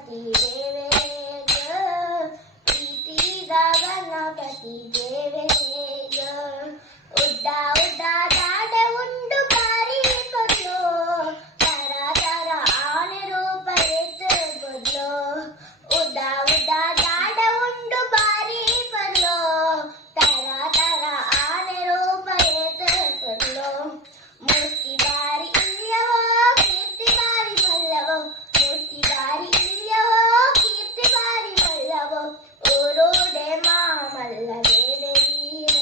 गणपती देवे ग, प्रीतीदा गणपती देवे ग. उड्डा उड्डा दाड उंडु बारी पडलो, तरा तरा आने रूप येत बदलो. उड्डा उड्डा दाड उंडु बारी पडलो, तरा तरा आने रूप येत बदलो. मूर्ति बारी इल्यवो कीर्ति बारी बल्लवो, मूर्ति बारी इल्यवो कीर्ति बारी बल्लवो. ओरोडे मामल्ल देवे वीर,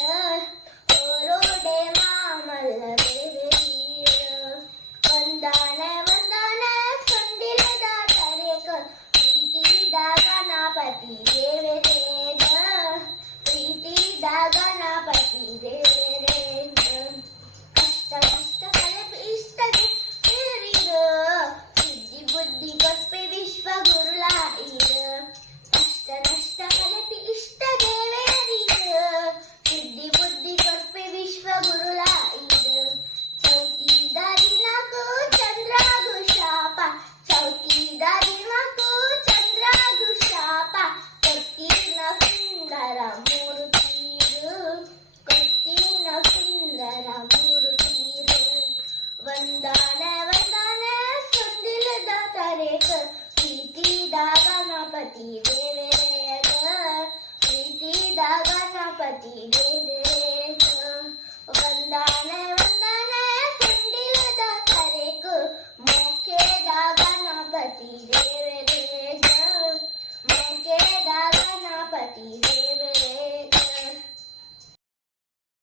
ओरोडे मामल्ल देवे वीर. ವಂದನೆ ವಂದನೆ ಸೊಂಡಿಲದ ತರೇಕ, ಪ್ರೀತಿದ ಗಣಪತಿ ದೇವೆ ರೇಗ, ಪ್ರೀತಿದ ಗಣಪತಿ ದೇವೆ ರೇಗ. ಕಷ್ಟ ಕಷ್ಟ ಕಳೆಪಿ ಇಷ್ಟಗೆ ಹಿರಿಗ, ಸಿದ್ಧಿ ಬುದ್ಧಿ ಕೊಪ್ಪೆ ವಿಶ್ವ ಗುರುಳಾಯಿರ. ಕಷ್ಟ ನಷ್ಟ ಕಳೆಪಿ ಇಷ್ಟ ದೇವೇರಿಗ, ಸಿದ್ಧಿ ಬುದ್ಧಿ ಕೊಪ್ಪೆ ವಿಶ್ವ ಗುರುಳಾಯಿರ. ಚೌತಿದ ದಿನಕ್ಕೂ ಚಂದ್ರಾಗು ಶಾಪ, ಚೌತಿದ ದಿನಕ್ಕೂ ಚಂದ್ರಾಗು ಶಾಪ. ಕೊಟ್ಟಿನ ಸುಂದರ ಮೂರುತೀರು, ಕೊಟ್ಟಿನ ಸುಂದರ ಮೂರುತೀರು. ವಂದನೆ ವಂದನೆ ಸೊಂದಿಲದ ತರೇಕ, ಪ್ರೀತಿದ ಗಣಪತಿ ದೇವೆ ರೇಗ, ಪ್ರೀತಿದ ಗಣಪತಿ ದೇವೆ ರೇಗ. ವಂದನೆ ವಂದನೆ ಸೊಂಡಿಲದ ತರೇಕ, ಮೋಕೆದ ಗಣಪತಿ ದೇವೆ ರೇಗ, ಮೋಕೆದ ಗಣಪತಿ ದೇವೆ